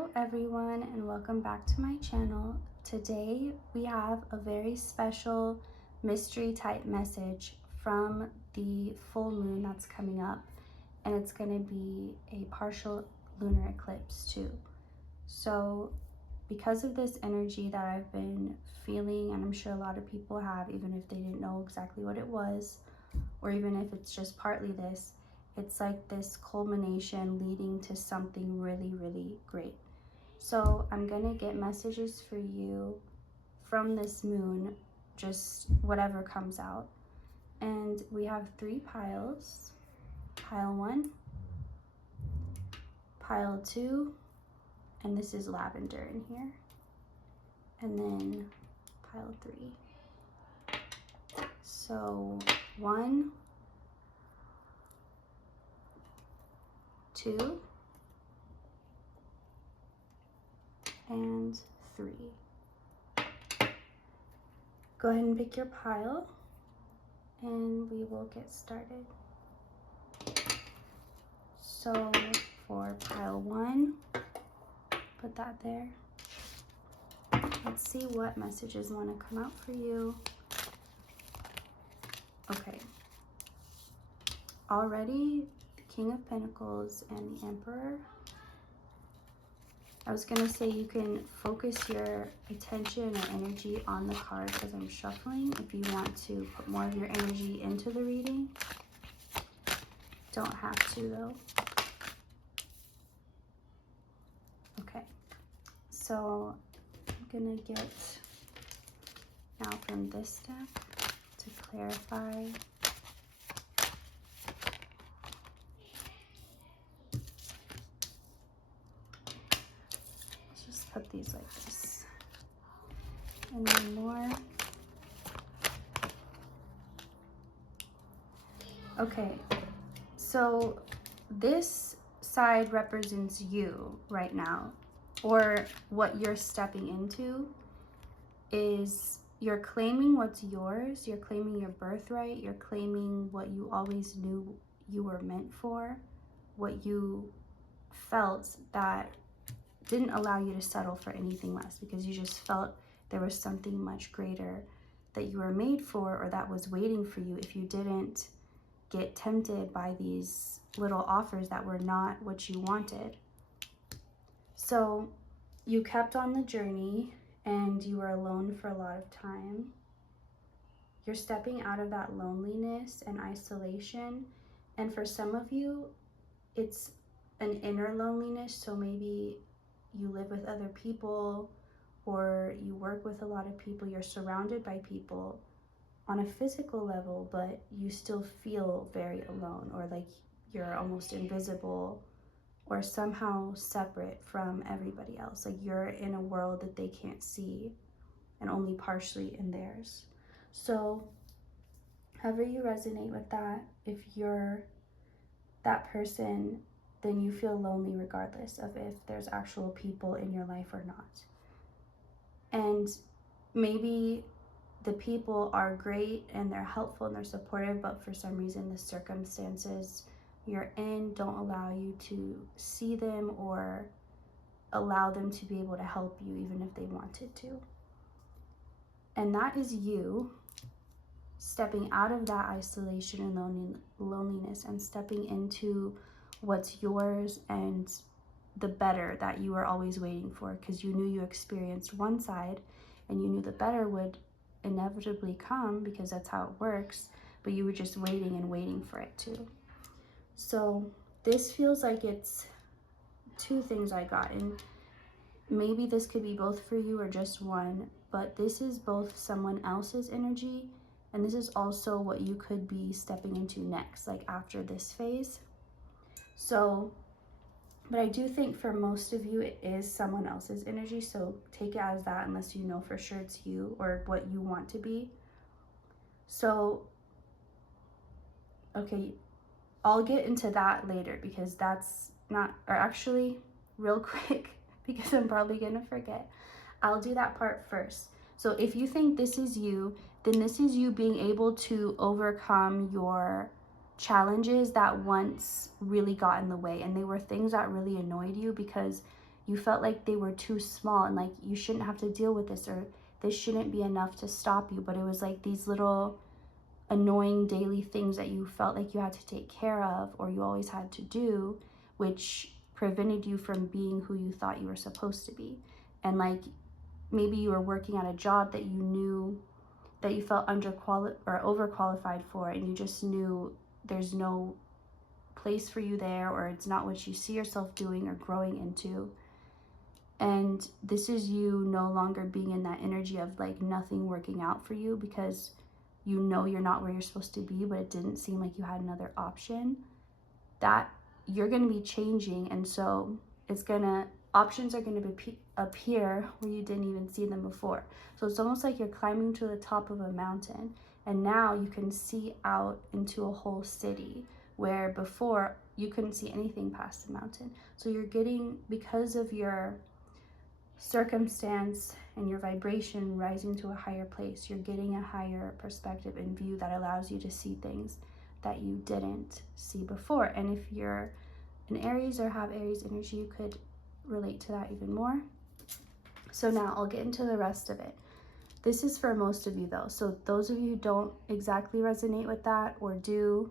Hello everyone and welcome back to my channel. Today we have a very special mystery type message from the full moon that's coming up, and it's going to be a partial lunar eclipse too. So because of this energy that I've been feeling, and I'm sure a lot of people have, even if they didn't know exactly what it was, or even if it's just partly this, it's like this culmination leading to something really, really great. So I'm gonna get messages for you from this moon, just whatever comes out. And we have 3 piles. Pile 1, pile 2, and this is lavender in here. And then pile 3. So 1, 2, and 3. Go ahead and pick your pile and we will get started. So for pile 1, put that there. Let's see what messages want to come out for you. Okay. Already the King of Pentacles and the Emperor. I was going to say you can focus your attention or energy on the cards as I'm shuffling if you want to put more of your energy into the reading. Don't have to though. Okay, so I'm going to get now from this deck to clarify. Put these like this, and then more. Okay, so this side represents you right now, or what you're stepping into is you're claiming what's yours, you're claiming your birthright, you're claiming what you always knew you were meant for, what you felt that didn't allow you to settle for anything less, because you just felt there was something much greater that you were made for, or that was waiting for you if you didn't get tempted by these little offers that were not what you wanted. So you kept on the journey and you were alone for a lot of time. You're stepping out of that loneliness and isolation, and for some of you it's an inner loneliness. So maybe you live with other people, or you work with a lot of people, you're surrounded by people on a physical level, but you still feel very alone, or like you're almost invisible or somehow separate from everybody else. Like you're in a world that they can't see and only partially in theirs. So however you resonate with that, if you're that person, then you feel lonely regardless of if there's actual people in your life or not. And maybe the people are great and they're helpful and they're supportive, but for some reason the circumstances you're in don't allow you to see them or allow them to be able to help you even if they wanted to. And that is you stepping out of that isolation and loneliness and stepping into what's yours and the better that you were always waiting for, because you knew you experienced one side and you knew the better would inevitably come, because that's how it works, but you were just waiting and waiting for it to. So this feels like it's 2 things I got, and maybe this could be both for you or just one, but this is both someone else's energy, and this is also what you could be stepping into next, like after this phase. So, but I do think for most of you, it is someone else's energy. So take it as that, unless you know for sure it's you or what you want to be. So, okay, I'll get into that later, because that's not, or actually real quick, because I'm probably gonna forget. I'll do that part first. So if you think this is you, then this is you being able to overcome your challenges that once really got in the way, and they were things that really annoyed you because you felt like they were too small and like you shouldn't have to deal with this, or this shouldn't be enough to stop you. But it was like these little annoying daily things that you felt like you had to take care of, or you always had to do, which prevented you from being who you thought you were supposed to be. And like maybe you were working at a job that you knew that you felt overqualified for, and you just knew there's no place for you there, or it's not what you see yourself doing or growing into. And this is you no longer being in that energy of like nothing working out for you, because you know you're not where you're supposed to be, but it didn't seem like you had another option. That you're going to be changing, and so options are going to appear where you didn't even see them before. So it's almost like you're climbing to the top of a mountain, and now you can see out into a whole city, where before you couldn't see anything past the mountain. So you're getting, because of your circumstance and your vibration rising to a higher place, you're getting a higher perspective and view that allows you to see things that you didn't see before. And if you're an Aries or have Aries energy, you could relate to that even more. So now I'll get into the rest of it. This is for most of you though. So those of you who don't exactly resonate with that, or do,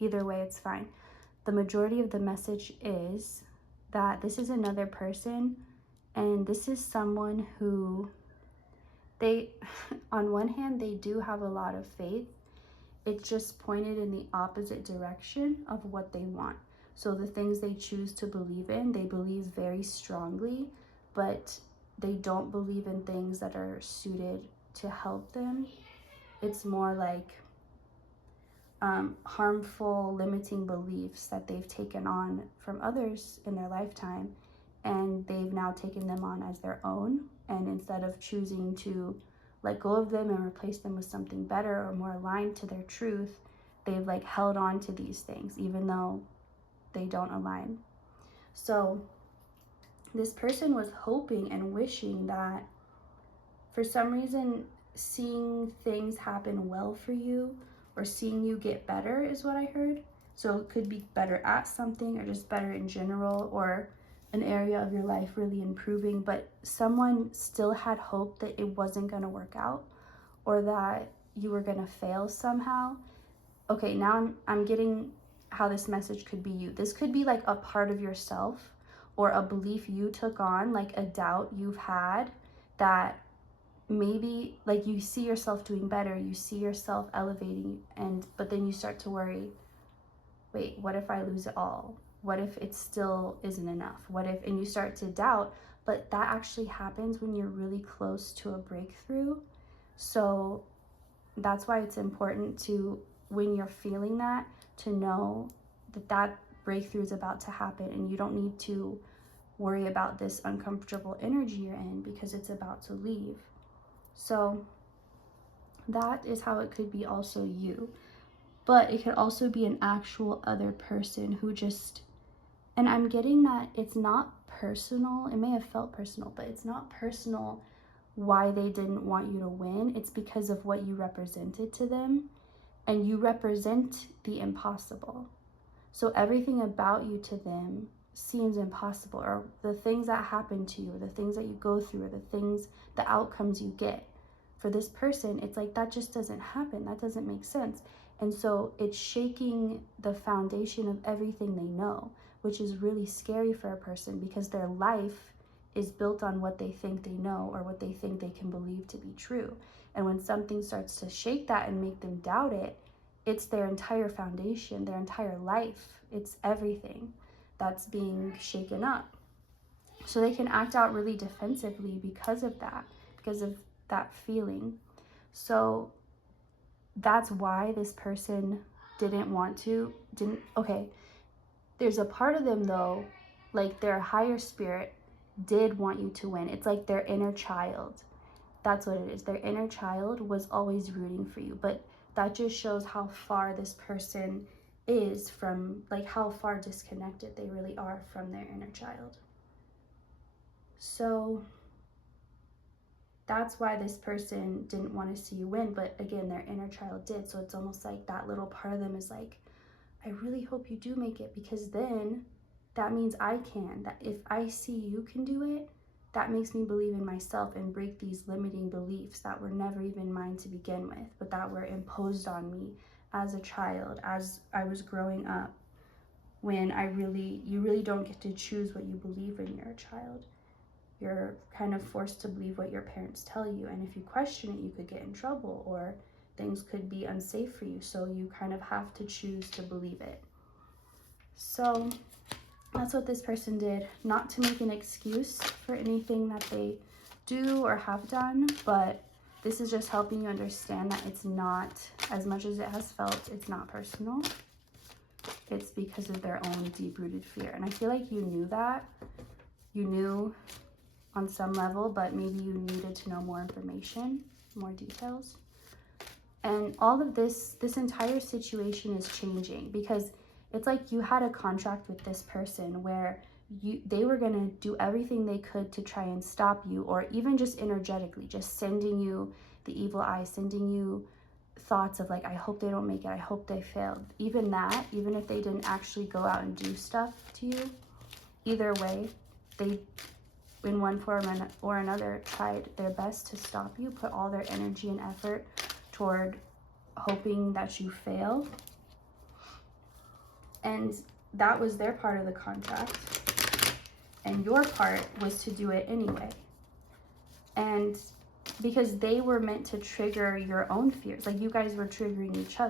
either way, it's fine. The majority of the message is that this is another person, and this is someone who on one hand, they do have a lot of faith. It's just pointed in the opposite direction of what they want. So the things they choose to believe in, they believe very strongly, but they don't believe in things that are suited to help them. It's more like harmful, limiting beliefs that they've taken on from others in their lifetime, and they've now taken them on as their own. And instead of choosing to let go of them and replace them with something better or more aligned to their truth, they've like held on to these things even though they don't align. So this person was hoping and wishing that for some reason seeing things happen well for you, or seeing you get better, is what I heard. So it could be better at something, or just better in general, or an area of your life really improving, but someone still had hope that it wasn't going to work out, or that you were going to fail somehow. Okay, now I'm getting how this message could be you. This could be like a part of yourself, or a belief you took on, like a doubt you've had, that maybe like you see yourself doing better, you see yourself elevating, but then you start to worry, wait, what if I lose it all? What if it still isn't enough? What if, and you start to doubt, but that actually happens when you're really close to a breakthrough. So that's why it's important to, when you're feeling that, to know that that breakthrough is about to happen, and you don't need to worry about this uncomfortable energy you're in, because it's about to leave. So that is how it could be also you. But it could also be an actual other person who just, and I'm getting that it's not personal. It may have felt personal, but it's not personal why they didn't want you to win. It's because of what you represented to them, and you represent the impossible. So everything about you to them seems impossible, or the things that happen to you, or the things that you go through, or the outcomes you get. For this person, it's like, that just doesn't happen. That doesn't make sense. And so it's shaking the foundation of everything they know, which is really scary for a person, because their life is built on what they think they know, or what they think they can believe to be true. And when something starts to shake that and make them doubt it, it's their entire foundation, their entire life. It's everything that's being shaken up. So they can act out really defensively because of that feeling. So that's why this person okay, there's a part of them though, like their higher spirit did want you to win. It's like their inner child. That's what it is. Their inner child was always rooting for you, but that just shows how far this person is from, like how far disconnected they really are from their inner child. So that's why this person didn't want to see you win, but again, their inner child did. So it's almost like that little part of them is like, I really hope you do make it, because then that means I can. That if I see you can do it, that makes me believe in myself and break these limiting beliefs that were never even mine to begin with, but that were imposed on me as a child, as I was growing up, when you really don't get to choose what you believe when you're a child. You're kind of forced to believe what your parents tell you, and if you question it, you could get in trouble, or things could be unsafe for you, so you kind of have to choose to believe it. So that's what this person did, not to make an excuse for anything that they do or have done, but this is just helping you understand that it's not, as much as it has felt, it's not personal. It's because of their own deep-rooted fear. And I feel like you knew that. You knew on some level, but maybe you needed to know more information, more details. And all of this entire situation is changing, because it's like you had a contract with this person where they were going to do everything they could to try and stop you, or even just energetically, just sending you the evil eye, sending you thoughts of like, I hope they don't make it, I hope they failed. Even that, even if they didn't actually go out and do stuff to you, either way, they, in one form or another, tried their best to stop you, put all their energy and effort toward hoping that you fail. And that was their part of the contract. And your part was to do it anyway. And because they were meant to trigger your own fears, like you guys were triggering each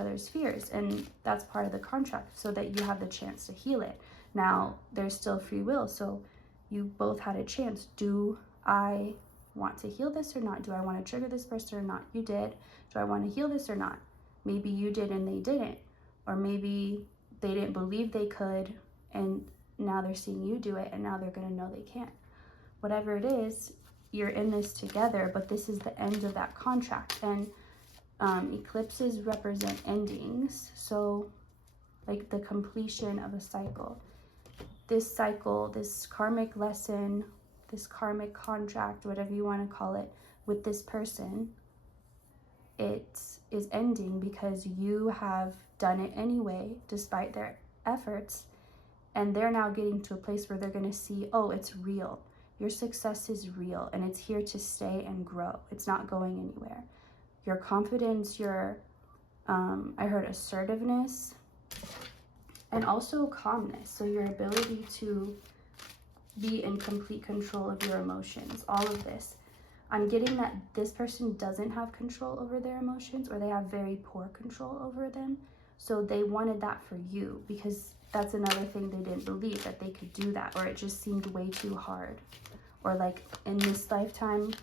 other's fears. And that's part of the contract, so that you have the chance to heal it. Now, there's still free will, so you both had a chance. Do I want to heal this or not? Do I want to trigger this person or not? You did. Do I want to heal this or not? Maybe you did and they didn't. Or maybe they didn't believe they could, and now they're seeing you do it, and now they're going to know they can't. Whatever it is, you're in this together, but this is the end of that contract. And eclipses represent endings, so like the completion of a cycle. This cycle, this karmic lesson, this karmic contract, whatever you want to call it, with this person, it is ending because you have done it anyway, despite their efforts, and they're now getting to a place where they're going to see, oh, it's real. Your success is real, and it's here to stay and grow. It's not going anywhere. Your confidence, your, I heard assertiveness, and also calmness. So your ability to be in complete control of your emotions, all of this. I'm getting that this person doesn't have control over their emotions, or they have very poor control over them. So they wanted that for you, because that's another thing they didn't believe, that they could do that, or it just seemed way too hard. Or like in this lifetime,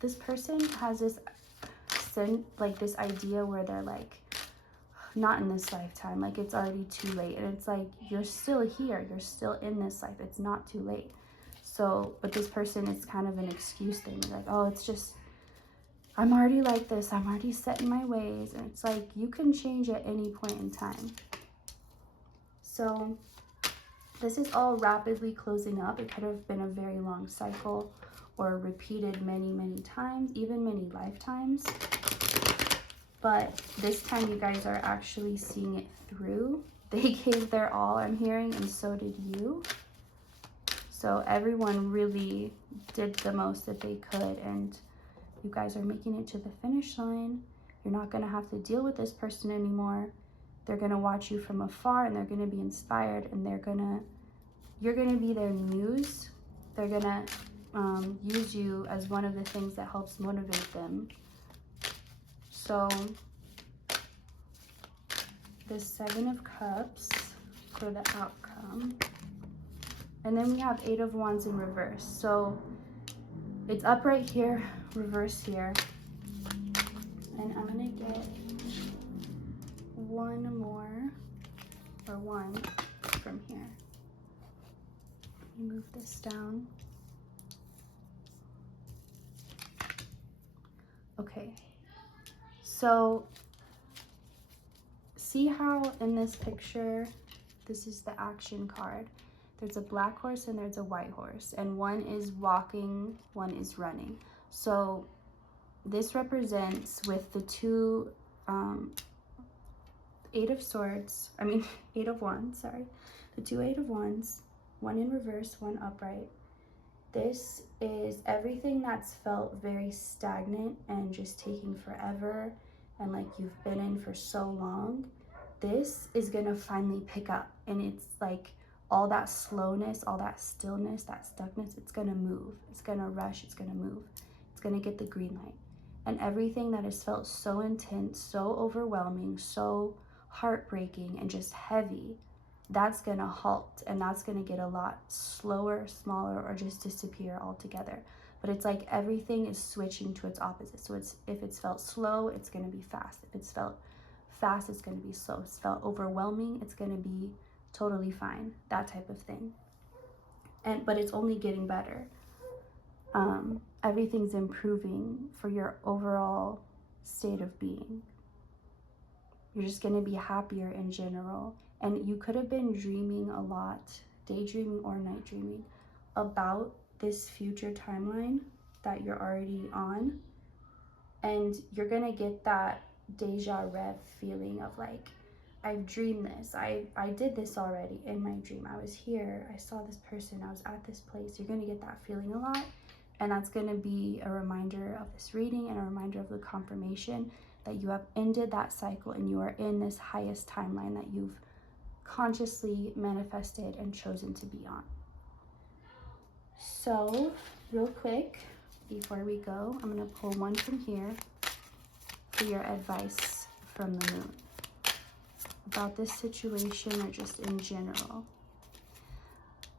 this person has this this idea where they're like, not in this lifetime, like it's already too late. And it's like, you're still here, you're still in this life, it's not too late. So, but this person is kind of an excuse thing, like, oh, it's just, I'm already like this, I'm already set in my ways. And it's like, you can change at any point in time. So this is all rapidly closing up. It could have been a very long cycle, or repeated many, many times, even many lifetimes. But this time you guys are actually seeing it through. They gave their all, I'm hearing, and so did you. So everyone really did the most that they could, and you guys are making it to the finish line. You're not going to have to deal with this person anymore. They're going to watch you from afar, and they're going to be inspired, and you're going to be their muse. They're going to use you as one of the things that helps motivate them. So the 7 of Cups for the outcome. And then we have 8 of Wands in reverse. So it's upright here, reverse here. And I'm going to get one from here. Let me move this down. Okay. So see how in this picture, this is the action card. There's a black horse and there's a white horse, and one is walking, one is running. So this represents, with the two 8 of Wands, sorry. the 2 8 of Wands, 1 in reverse, 1 upright. This is everything that's felt very stagnant and just taking forever and like you've been in for so long. This is gonna finally pick up, and it's like all that slowness, all that stillness, that stuckness, it's gonna move, it's gonna rush, it's gonna move, it's gonna get the green light. And everything that has felt so intense, so overwhelming, so heartbreaking and just heavy, that's gonna halt, and that's gonna get a lot slower, smaller, or just disappear altogether. But it's like everything is switching to its opposite. So it's, if it's felt slow, it's gonna be fast. If it's felt fast, it's gonna be slow. If it's felt overwhelming, it's gonna be totally fine, that type of thing. But it's only getting better. Everything's improving for your overall state of being. You're just gonna be happier in general. And you could have been dreaming a lot, daydreaming or night dreaming, about this future timeline that you're already on. And you're gonna get that deja rev feeling of like, I've dreamed this, I did this already in my dream. I was here, I saw this person, I was at this place. You're gonna get that feeling a lot. And that's gonna be a reminder of this reading and a reminder of the confirmation that you have ended that cycle and you are in this highest timeline that you've consciously manifested and chosen to be on. So real quick, before we go, I'm gonna pull one from here for your advice from the moon about this situation or just in general.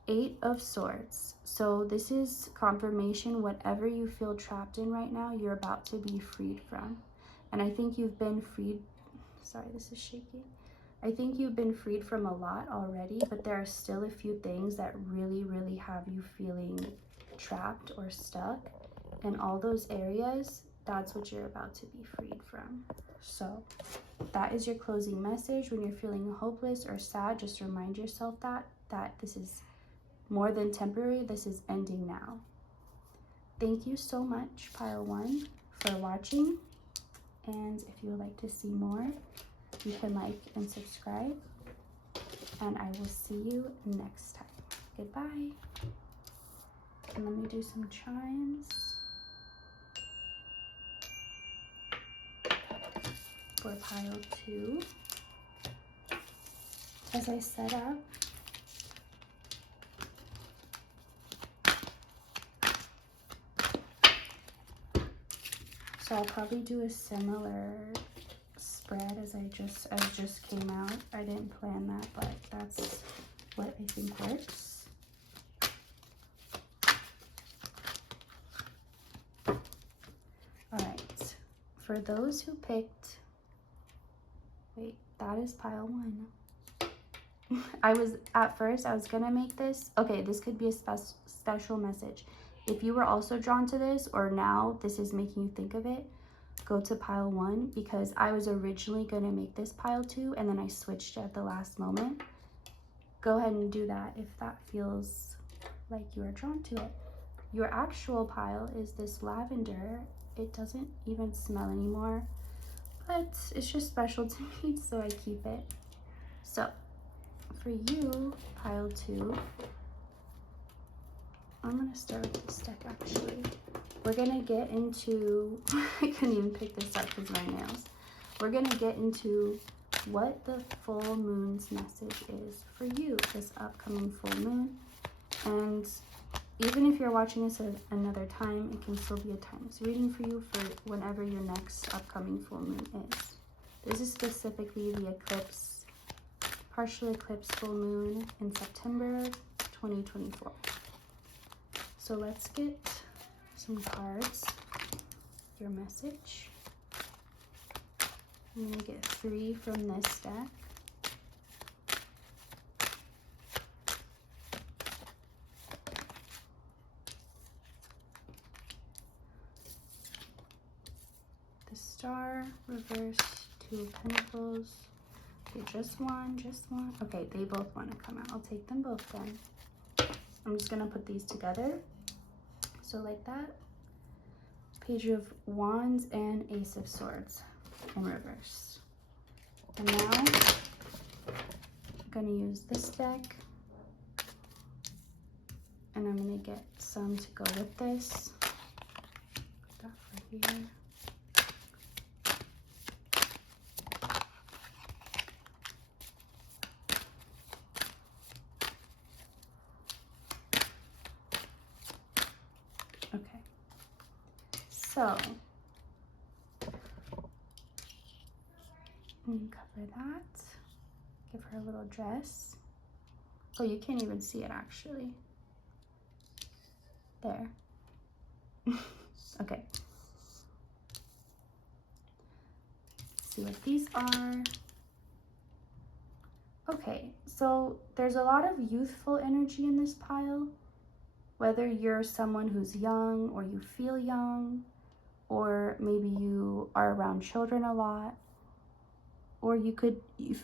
8 of Swords. So this is confirmation, whatever you feel trapped in right now, you're about to be freed from. And I think you've been freed, sorry, this is shaky. I think you've been freed from a lot already, but there are still a few things that really, really have you feeling trapped or stuck. And all those areas, that's what you're about to be freed from. So that is your closing message. When you're feeling hopeless or sad, just remind yourself that this is more than temporary. This is ending now. Thank you so much, Pile 1, for watching. And if you would like to see more, you can like and subscribe. And I will see you next time. Goodbye. And let me do some chimes for Pile 2. As I set up, so I'll probably do a similar spread as just came out. I didn't plan that, but that's what I think works. All right, for those who picked, wait, that is Pile 1. At first I was gonna make this, okay, this could be a special message. If you were also drawn to this, or now this is making you think of it, go to Pile 1, because I was originally gonna make this Pile 2 and then I switched at the last moment. Go ahead and do that if that feels like you are drawn to it. Your actual pile is this lavender. It doesn't even smell anymore, but it's just special to me, so I keep it. So for you, Pile 2, I'm gonna start with this deck actually. We're gonna get into, I couldn't even pick this up because of my nails. We're gonna get into what the full moon's message is for you this upcoming full moon. And even if you're watching this at another time, it can still be a timeless reading for you for whenever your next upcoming full moon is. This is specifically the eclipse, partial eclipse full moon in September 2024. So let's get some cards, your message. I'm gonna get 3 from this deck. The Star, reverse, 2 of Pentacles. Okay, just one. Okay, they both want to come out. I'll take them both then. I'm just gonna put these together. So like that. Page of Wands and Ace of Swords in reverse. And now I'm gonna use this deck And I'm gonna get some to go with this. Put that for here. Okay, so cover that. Give her a little dress. Oh, you can't even see it actually. There. Okay. See what these are. Okay, so there's a lot of youthful energy in this pile. Whether you're someone who's young or you feel young, or maybe you are around children a lot, or you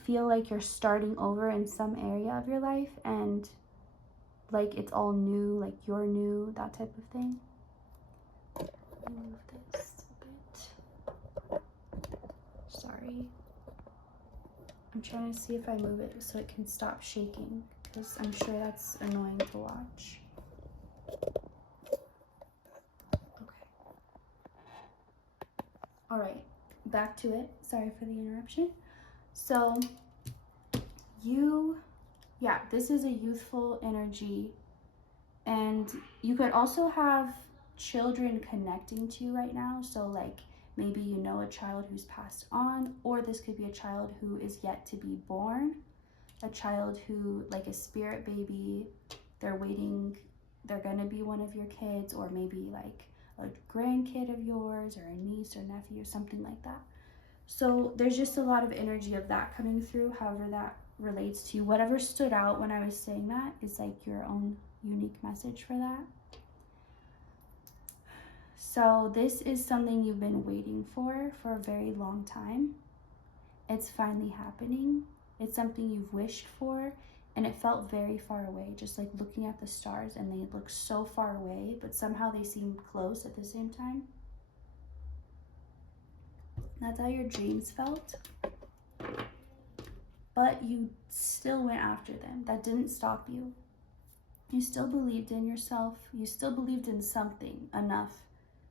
feel like you're starting over in some area of your life and like it's all new, like you're new, that type of thing. Let me move this a bit. Sorry. I'm trying to see if I move it so it can stop shaking, because I'm sure that's annoying to watch. Okay. All right, back to it. Sorry for the interruption. So this is a youthful energy, and you could also have children connecting to you right now. So like maybe you know a child who's passed on, or this could be a child who is yet to be born, a child who, like a spirit baby, they're waiting, they're gonna be one of your kids, or maybe like a grandkid of yours, or a niece or nephew or something like that. So there's just a lot of energy of that coming through, however that relates to you. Whatever stood out when I was saying that is like your own unique message for that. So this is something you've been waiting for a very long time. It's finally happening. It's something you've wished for, and it felt very far away, just like looking at the stars, and they look so far away, but somehow they seem close at the same time. That's how your dreams felt. But you still went after them. That didn't stop you. You still believed in yourself. You still believed in something enough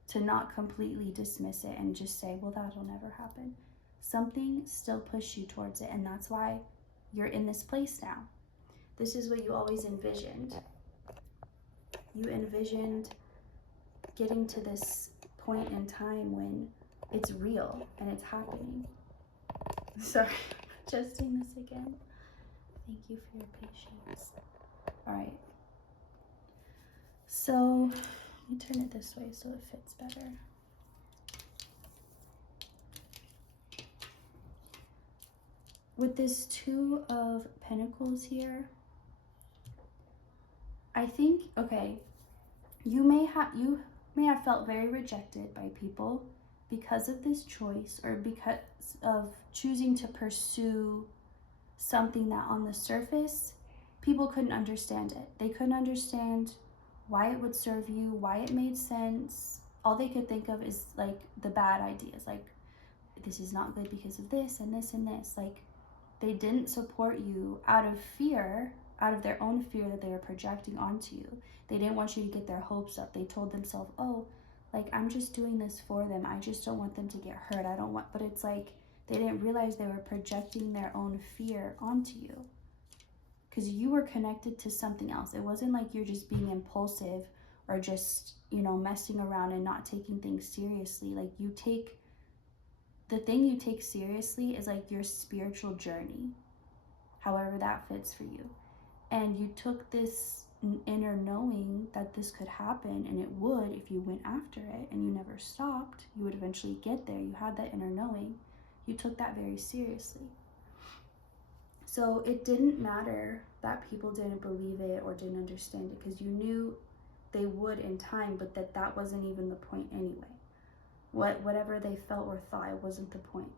to not completely dismiss it and just say, well, that'll never happen. Something still pushed you towards it, and that's why you're in this place now. This is what you always envisioned. You envisioned getting to this point in time when it's real and it's happening. Sorry, adjusting this again. Thank you for your patience. All right. So let me turn it this way so it fits better. With this Two of Pentacles here, I think, okay, you may have felt very rejected by people because of this choice, or because of choosing to pursue something that on the surface people couldn't understand it. They couldn't understand why it would serve you, why it made sense. All they could think of is like the bad ideas, like this is not good because of this and this and this. Like they didn't support you out of fear, out of their own fear that they were projecting onto you. They didn't want you to get their hopes up. They told themselves, oh, like I'm just doing this for them. I just don't want them to get hurt. But it's like they didn't realize they were projecting their own fear onto you, because you were connected to something else. It wasn't like you're just being impulsive or just, messing around and not taking things seriously. Like the thing you take seriously is like your spiritual journey, however that fits for you. And you took this inner knowing that this could happen, and it would if you went after it and you never stopped. You would eventually get there. You had that inner knowing. You took that very seriously. So it didn't matter that people didn't believe it or didn't understand it, because you knew they would in time, but that wasn't even the point anyway. Whatever they felt or thought, it wasn't the point.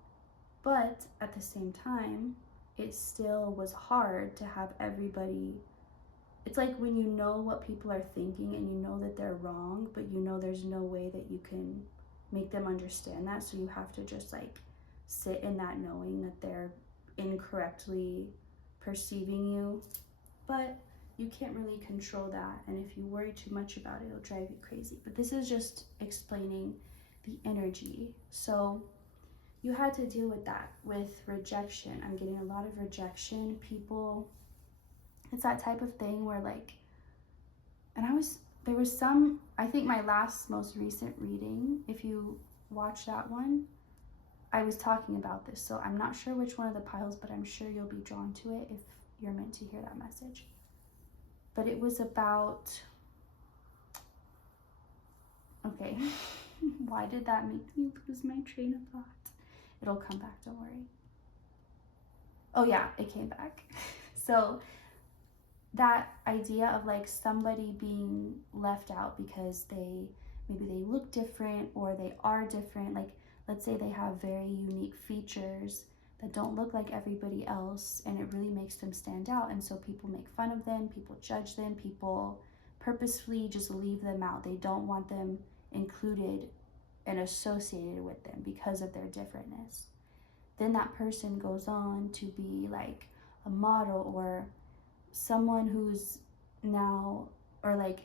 But at the same time, it still was hard to have everybody. It's like when you know what people are thinking and you know that they're wrong, but you know there's no way that you can make them understand that. So you have to just like sit in that knowing that they're incorrectly perceiving you. But you can't really control that, and if you worry too much about it, it'll drive you crazy. But this is just explaining the energy. So you had to deal with that, with rejection. I'm getting a lot of rejection. People, it's that type of thing where like, and there was some, I think my most recent reading, if you watch that one, I was talking about this. So I'm not sure which one of the piles, but I'm sure you'll be drawn to it if you're meant to hear that message. But it was about, okay, why did that make me lose my train of thought? It'll come back, don't worry. Oh yeah, it came back. So that idea of like somebody being left out because maybe they look different or they are different. Like, let's say they have very unique features that don't look like everybody else, and it really makes them stand out. And so people make fun of them, people judge them, people purposefully just leave them out. They don't want them included and associated with them because of their differentness. Then that person goes on to be like a model or someone who's now, or like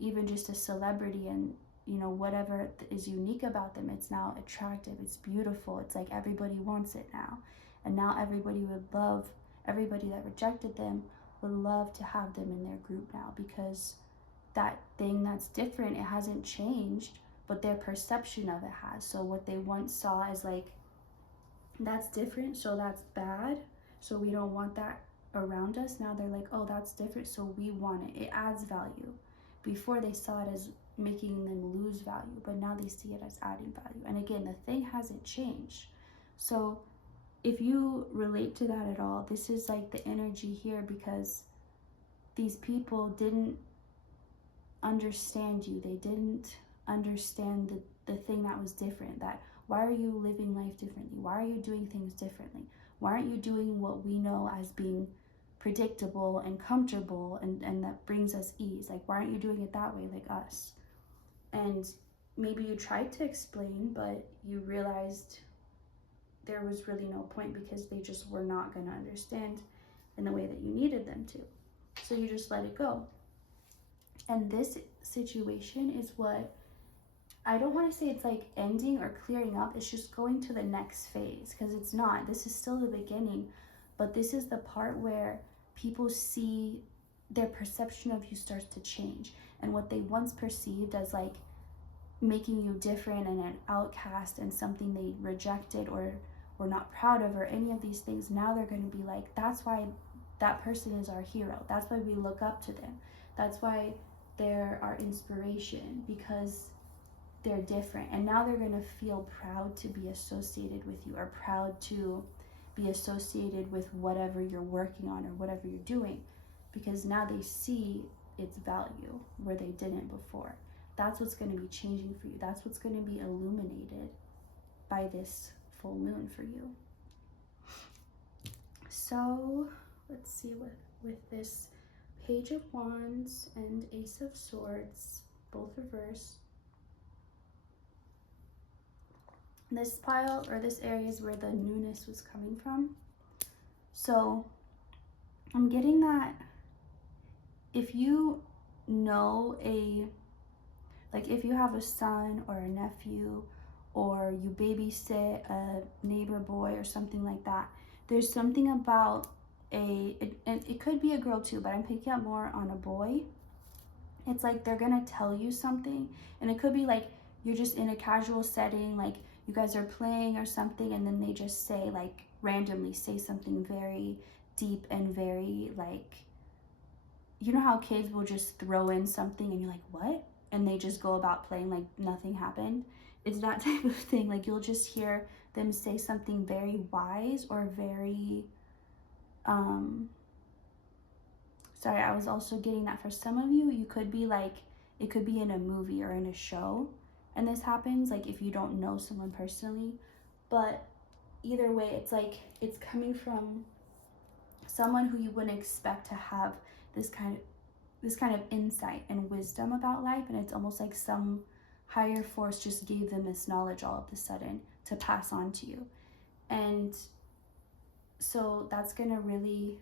even just a celebrity, and you know, whatever is unique about them, it's now attractive, it's beautiful, it's like everybody wants it now. And now everybody that rejected them would love to have them in their group now, because that thing that's different, it hasn't changed, but their perception of it has. So what they once saw as like, that's different, so that's bad, so we don't want that around us. Now they're like, oh, that's different, so we want it. It adds value. Before they saw it as making them lose value, but now they see it as adding value. And again, the thing hasn't changed. So if you relate to that at all, this is like the energy here, because these people didn't understand you. They didn't understand the thing that was different. That why are you living life differently? Why are you doing things differently? Why aren't you doing what we know as being predictable and comfortable and that brings us ease? Like, why aren't you doing it that way like us? And maybe you tried to explain, but you realized there was really no point, because they just were not going to understand in the way that you needed them to. So you just let it go. And this situation is what, I don't want to say it's like ending or clearing up, it's just going to the next phase, because it's not. This is still the beginning, but this is the part where people see their perception of you starts to change. And what they once perceived as like making you different and an outcast and something they rejected or were not proud of or any of these things, now they're going to be like, that's why that person is our hero. That's why we look up to them. That's why they're our inspiration, because they're different. And now they're going to feel proud to be associated with you, or proud to be associated with whatever you're working on or whatever you're doing, because now they see its value where they didn't before. That's what's going to be changing for you. That's what's going to be illuminated by this full moon for you. So let's see, with this Page of Wands and Ace of Swords, both reversed. This pile, or this area, is where the newness was coming from. So I'm getting that if you know like if you have a son or a nephew, or you babysit a neighbor boy or something like that, there's something about and it could be a girl too, but I'm picking up more on a boy. It's like they're gonna tell you something, and it could be like you're just in a casual setting, like you guys are playing or something, and then they just say, like, randomly say something very deep and very, like, you know how kids will just throw in something and you're like, what? And they just go about playing like nothing happened. It's that type of thing. Like, you'll just hear them say something very wise or very, sorry, I was also getting that for some of you, you could be like, it could be in a movie or in a show, and this happens, like, if you don't know someone personally. But either way, it's like it's coming from someone who you wouldn't expect to have this kind of insight and wisdom about life, and it's almost like some higher force just gave them this knowledge all of a sudden to pass on to you. And so that's gonna really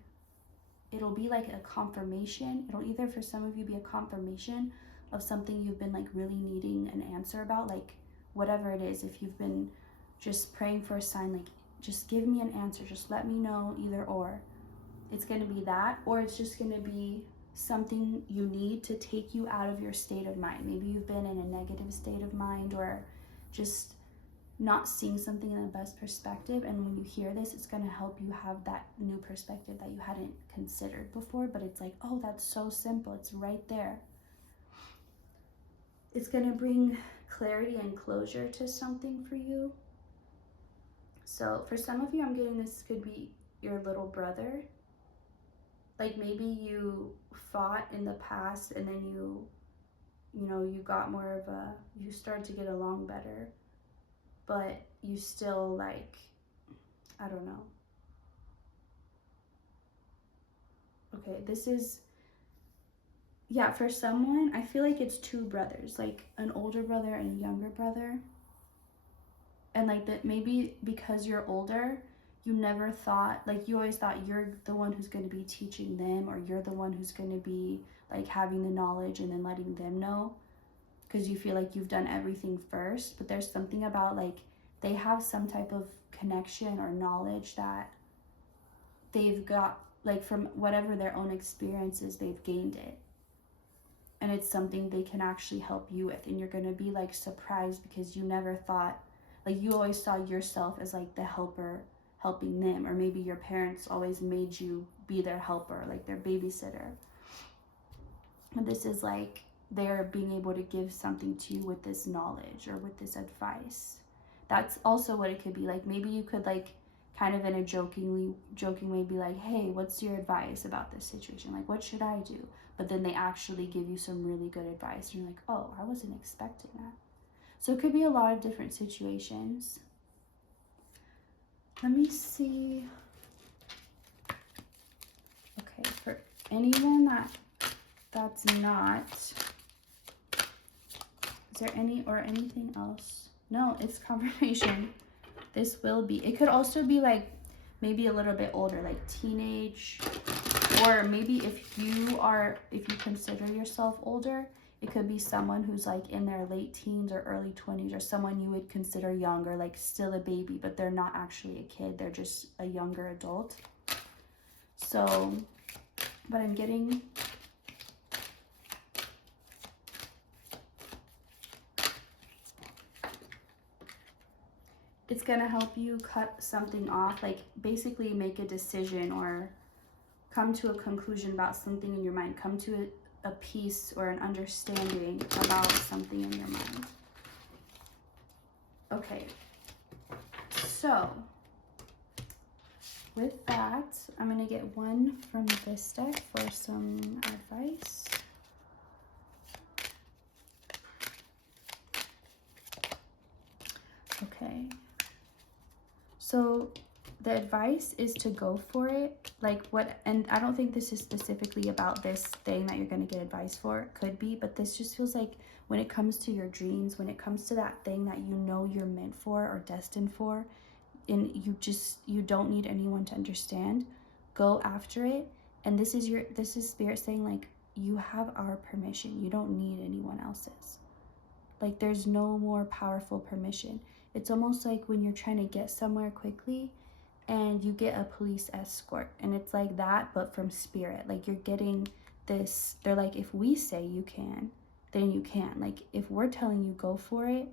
it'll be like a confirmation. It'll either for some of you be a confirmation of something you've been like really needing an answer about, like whatever it is. If you've been just praying for a sign, like just give me an answer, just let me know, either or. It's going to be that, or it's just going to be something you need to take you out of your state of mind. Maybe you've been in a negative state of mind, or just not seeing something in the best perspective, and when you hear this, it's going to help you have that new perspective that you hadn't considered before. But it's like, oh, that's so simple, it's right there. It's going to bring clarity and closure to something for you. So for some of you, I'm getting this could be your little brother. Like maybe you fought in the past, and then you got more of a, you started to get along better, but you still, like, I don't know. Okay, this is, yeah, for someone, I feel like it's two brothers, like an older brother and a younger brother. And like that, maybe because you're older, you never thought, like you always thought you're the one who's going to be teaching them, or you're the one who's going to be like having the knowledge and then letting them know, because you feel like you've done everything first. But there's something about like they have some type of connection or knowledge that they've got, like from whatever their own experiences, they've gained it, and it's something they can actually help you with. And you're going to be like surprised, because you never thought, like you always saw yourself as like the helper helping them, or maybe your parents always made you be their helper, like their babysitter. And this is like they're being able to give something to you with this knowledge or with this advice. That's also what it could be. Like maybe you could like kind of in a joking way be like, hey, what's your advice about this situation? Like, what should I do? But then they actually give you some really good advice, and you're like, oh, I wasn't expecting that. So it could be a lot of different situations. Let me see. Okay, for anyone that's not, is there any or anything else? No, it's confirmation. This will be, it could also be like maybe a little bit older, like teenage, or maybe if you consider yourself older, it could be someone who's like in their late teens or early 20s, or someone you would consider younger, like still a baby, but they're not actually a kid, they're just a younger adult. So, but I'm getting, it's gonna help you cut something off, like basically make a decision or come to a conclusion about something in your mind, come to a peace or an understanding about something in your mind. Okay, so with that, I'm gonna get one from this deck for some advice. Okay, so the advice is to go for it. Like what, and I don't think this is specifically about this thing that you're going to get advice for. It could be, but this just feels like when it comes to your dreams, when it comes to that thing that you know you're meant for or destined for, and you don't need anyone to understand, go after it. And this is Spirit saying like, you have our permission. You don't need anyone else's. Like there's no more powerful permission. It's almost like when you're trying to get somewhere quickly and you get a police escort, and it's like that, but from Spirit. Like you're getting this, they're like, if we say you can, then you can. Like if we're telling you go for it,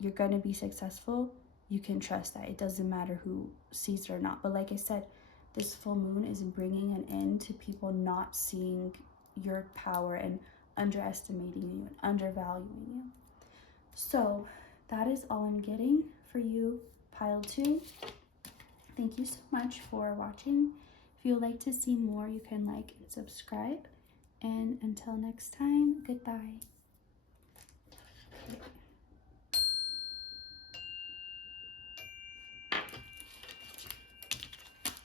you're going to be successful, you can trust that. It doesn't matter who sees it or not. But like I said, this full moon is bringing an end to people not seeing your power and underestimating you and undervaluing you. So that is all I'm getting for you, pile 2. Thank you so much for watching. If you would like to see more, you can like and subscribe. And until next time, goodbye.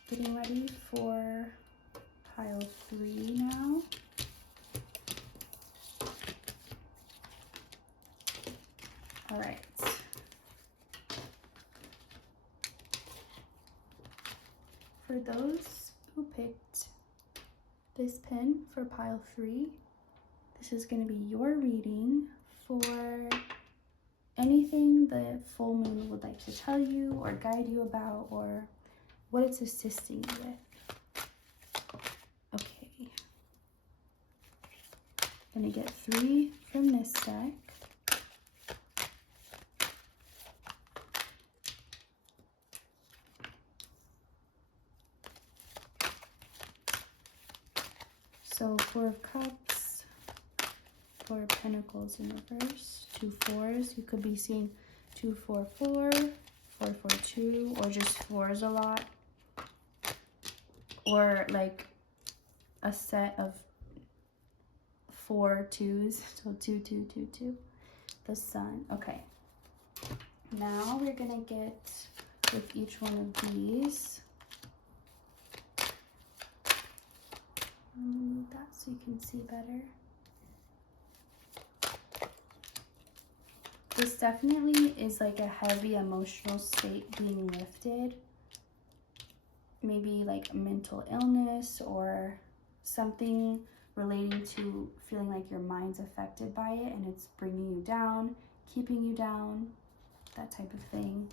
Getting ready for pile 3 now. All right. For those who picked this pin for pile 3. This is going to be your reading for anything the full moon would like to tell you or guide you about, or what it's assisting you with. Okay. I'm going to get 3 from this deck. So 4 of Cups, 4 of Pentacles in reverse, 2 4s. You could be seeing 2 4 4, 4 4 2, or just 4s a lot. Or like a set of 4 2s, so 2 2 2 2. The Sun. Okay. Now we're gonna get with each one of these. Move that so you can see better. This definitely is like a heavy emotional state being lifted. Maybe like mental illness or something relating to feeling like your mind's affected by it and it's bringing you down, keeping you down, that type of thing.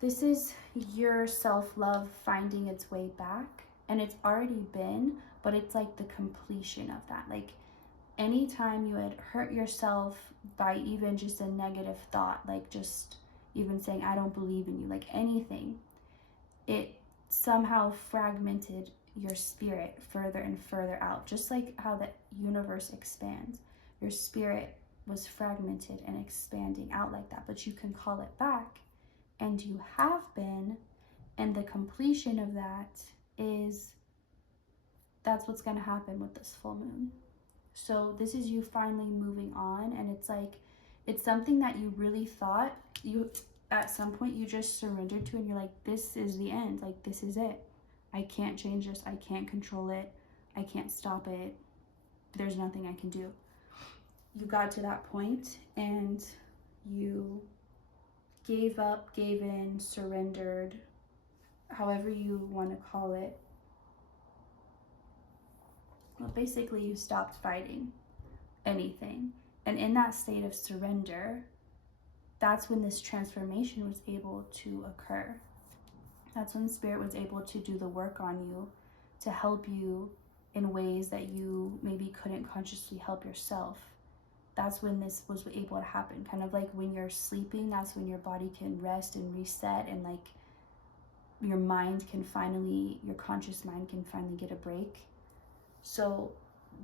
This is your self-love finding its way back, and it's already been, but it's like the completion of that. Like anytime you had hurt yourself by even just a negative thought, like just even saying, I don't believe in you, like anything, it somehow fragmented your spirit further and further out, just like how the universe expands. Your spirit was fragmented and expanding out like that, but you can call it back, and you have been, and the completion of that is, that's what's going to happen with this full moon. So this is you finally moving on, and it's like, it's something that you really thought you, at some point you just surrendered to, and you're like, this is the end, like this is it. I can't change this, I can't control it, I can't stop it, there's nothing I can do. You got to that point and you gave up, gave in, surrendered, however you want to call it. Well, basically you stopped fighting anything. And in that state of surrender, that's when this transformation was able to occur. That's when Spirit was able to do the work on you, to help you in ways that you maybe couldn't consciously help yourself. That's when this was able to happen. Kind of like when you're sleeping, that's when your body can rest and reset, and like your mind can finally, your conscious mind can finally get a break. So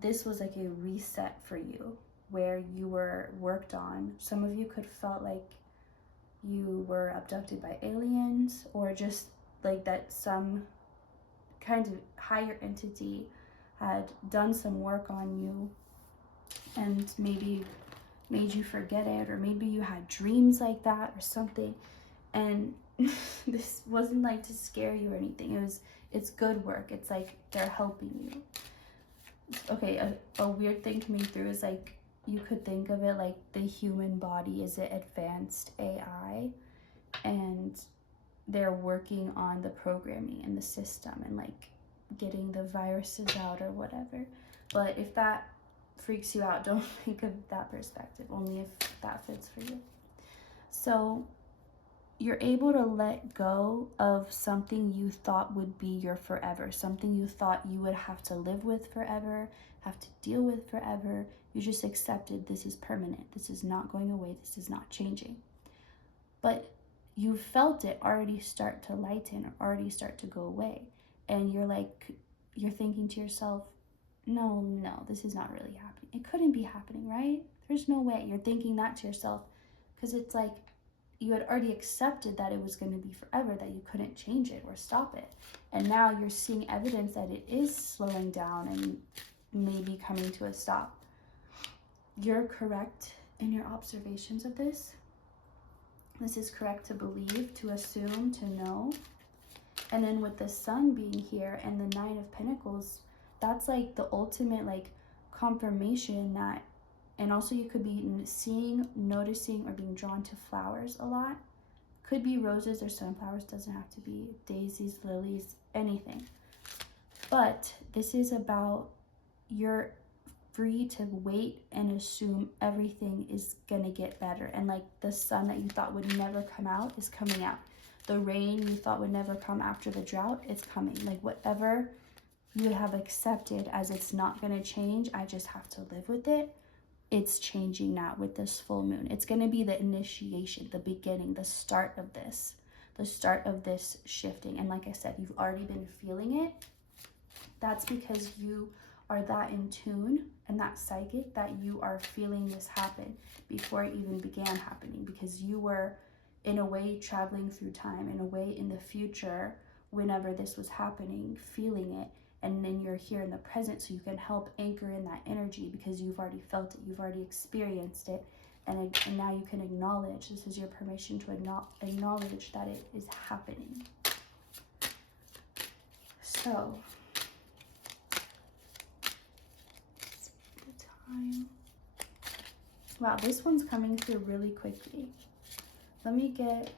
this was like a reset for you, where you were worked on. Some of you could felt like you were abducted by aliens, or just like that some kind of higher entity had done some work on you and maybe made you forget it, or maybe you had dreams like that or something. And this wasn't like to scare you or anything. It's good work. It's like they're helping you. Okay, a weird thing coming through is like, you could think of it like the human body is an advanced AI, and they're working on the programming and the system and like getting the viruses out or whatever. But if that freaks you out, don't think of that perspective, only if that fits for you. So you're able to let go of something you thought would be your forever, something you thought you would have to live with forever, have to deal with forever. You just accepted this is permanent, this is not going away, this is not changing. But you felt it already start to lighten or already start to go away. And you're like, you're thinking to yourself, no, this is not really happening. It couldn't be happening, right? There's no way. You're thinking that to yourself because it's like you had already accepted that it was going to be forever, that you couldn't change it or stop it. And now you're seeing evidence that it is slowing down and maybe coming to a stop. You're correct in your observations of this. This is correct to believe, to assume, to know. And then with the Sun being here and the 9 of Pentacles, that's like the ultimate like confirmation that, and also you could be seeing, noticing, or being drawn to flowers a lot. Could be roses or sunflowers, doesn't have to be daisies, lilies, anything. But this is about you're free to wait and assume everything is gonna get better. And like the sun that you thought would never come out is coming out. The rain you thought would never come after the drought, it's coming. Like whatever you have accepted as it's not gonna change, I just have to live with it, it's changing now with this full moon. It's gonna be the initiation, the beginning, the start of this shifting. And like I said, you've already been feeling it. That's because you are that in tune and that psychic that you are feeling this happen before it even began happening, because you were in a way traveling through time, in a way in the future whenever this was happening, feeling it, and then you're here in the present so you can help anchor in that energy because you've already felt it, you've already experienced it, and now you can acknowledge, this is your permission to acknowledge that it is happening. So wow, this one's coming through really quickly. Let me get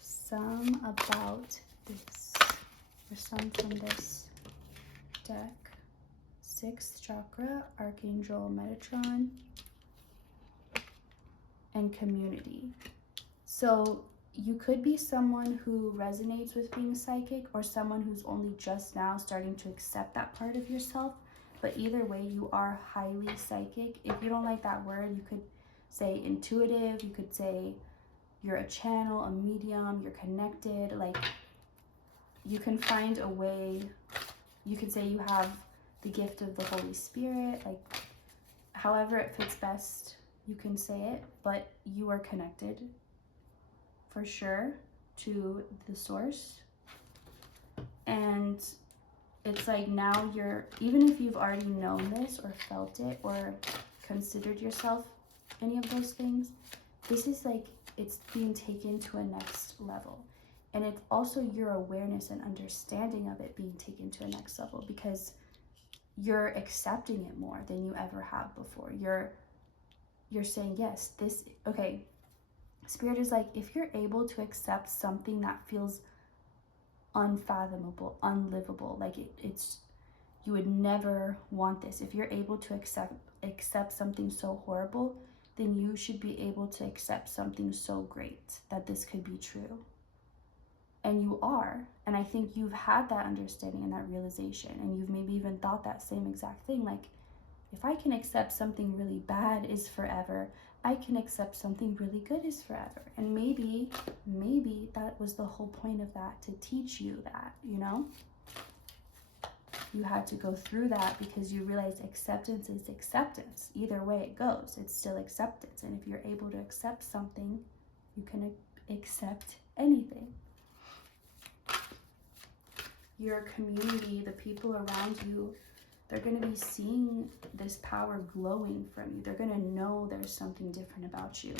some about this, or some from this deck. 6th chakra, Archangel Metatron, and community. So you could be someone who resonates with being psychic, or someone who's only just now starting to accept that part of yourself. But either way, you are highly psychic. If you don't like that word, you could say intuitive, you could say you're a channel, a medium, you're connected. Like, you can find a way. You could say you have the gift of the Holy Spirit. Like, however it fits best, you can say it. But you are connected for sure to the source. And it's like now you're, even if you've already known this or felt it or considered yourself any of those things, this is like, it's being taken to a next level. And it's also your awareness and understanding of it being taken to a next level, because you're accepting it more than you ever have before. You're saying, yes, this, okay, Spirit is like, if you're able to accept something that feels unfathomable, unlivable, like it's, you would never want this. If you're able to accept something so horrible, then you should be able to accept something so great that this could be true. And you are. And I think you've had that understanding and that realization, and you've maybe even thought that same exact thing. Like, if I can accept something really bad is forever, I can accept something really good is forever. And maybe that was the whole point of that, to teach you that, you know? You had to go through that because you realized acceptance is acceptance. Either way it goes, it's still acceptance. And if you're able to accept something, you can accept anything. Your community, the people around you, they're going to be seeing this power glowing from you. They're going to know there's something different about you.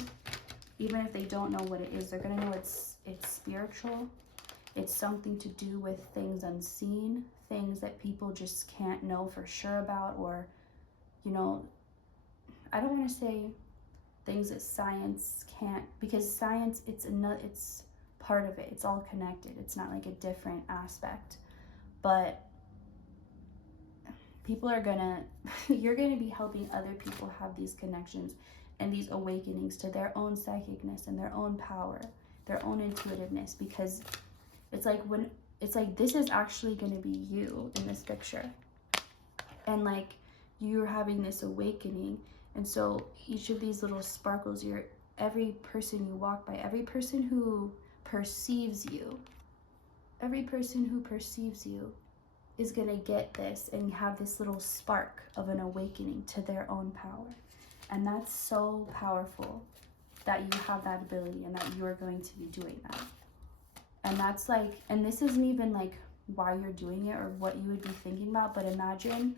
Even if they don't know what it is, they're going to know it's spiritual. It's something to do with things unseen, things that people just can't know for sure about, or, you know, I don't want to say things that science can't, because science, it's part of it. It's all connected. It's not like a different aspect. But people are gonna, you're gonna be helping other people have these connections and these awakenings to their own psychicness and their own power, their own intuitiveness, because it's like this is actually gonna be you in this picture. And like, you're having this awakening. And so each of these little sparkles, every person you walk by, every person who perceives you is going to get this and have this little spark of an awakening to their own power. And that's so powerful that you have that ability and that you're going to be doing that. And that's like, and this isn't even like why you're doing it or what you would be thinking about, but imagine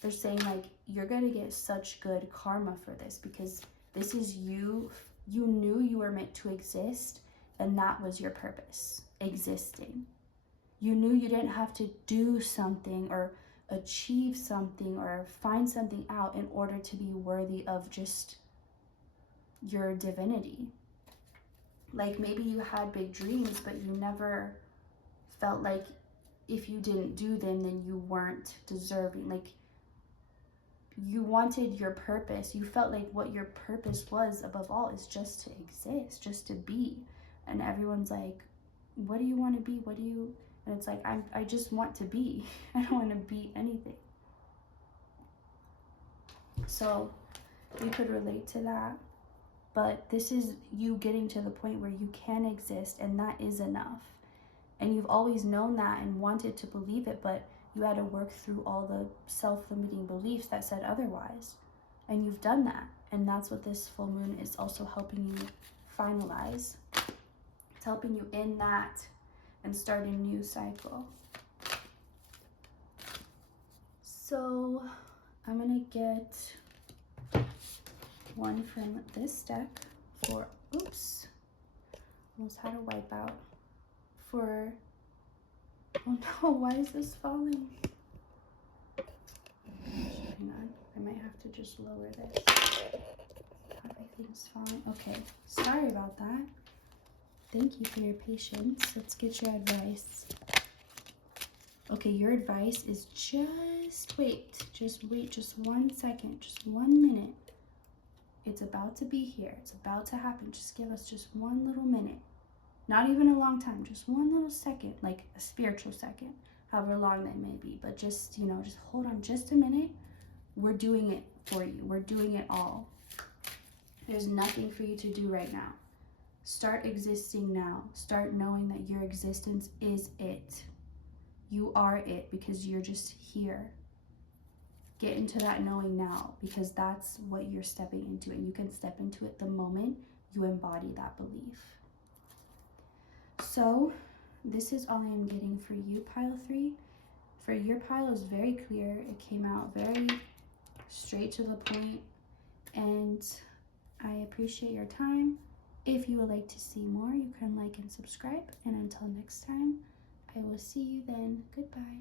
they're saying like, you're going to get such good karma for this, because this is you knew you were meant to exist, and that was your purpose, existing. You knew you didn't have to do something or achieve something or find something out in order to be worthy of just your divinity. Like maybe you had big dreams, but you never felt like if you didn't do them, then you weren't deserving. Like you wanted your purpose. You felt like what your purpose was above all is just to exist, just to be. And everyone's like, what do you want to be? What do you, and it's like, I just want to be. I don't want to be anything. So you could relate to that. But this is you getting to the point where you can exist, and that is enough. And you've always known that and wanted to believe it, but you had to work through all the self-limiting beliefs that said otherwise. And you've done that. And that's what this full moon is also helping you finalize. It's helping you end that and start a new cycle. So I'm going to get one from this deck for, oops, almost had a wipe out. For, oh no, why is this falling? Hang on, I might have to just lower this. Everything's falling. Okay, sorry about that. Thank you for your patience. Let's get your advice. Okay, your advice is just wait, just 1 second, just 1 minute. It's about to be here. It's about to happen. Just give us just 1 little minute. Not even a long time, just 1 little second, like a spiritual second, however long that may be. But just, you know, just hold on just a minute. We're doing it for you. We're doing it all. There's nothing for you to do right now. Start existing now. Start knowing that your existence is it. You are it because you're just here. Get into that knowing now, because that's what you're stepping into, and you can step into it the moment you embody that belief. So this is all I am getting for you, pile 3. For your pile is very clear. It came out very straight to the point, and I appreciate your time. If you would like to see more, you can like and subscribe, and until next time, I will see you then. Goodbye.